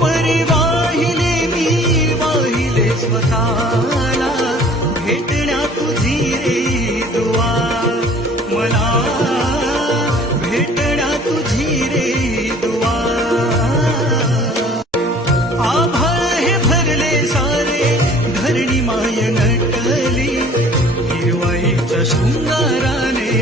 परी वाहिले मी वाहिले स्वतःला भेटण्या तुझी रे दुआ मला भेटण्या तुझी रे दुआ आभाळ हे भरले सारे धरणी माय नटली हिरवाईच्या शृंगाराने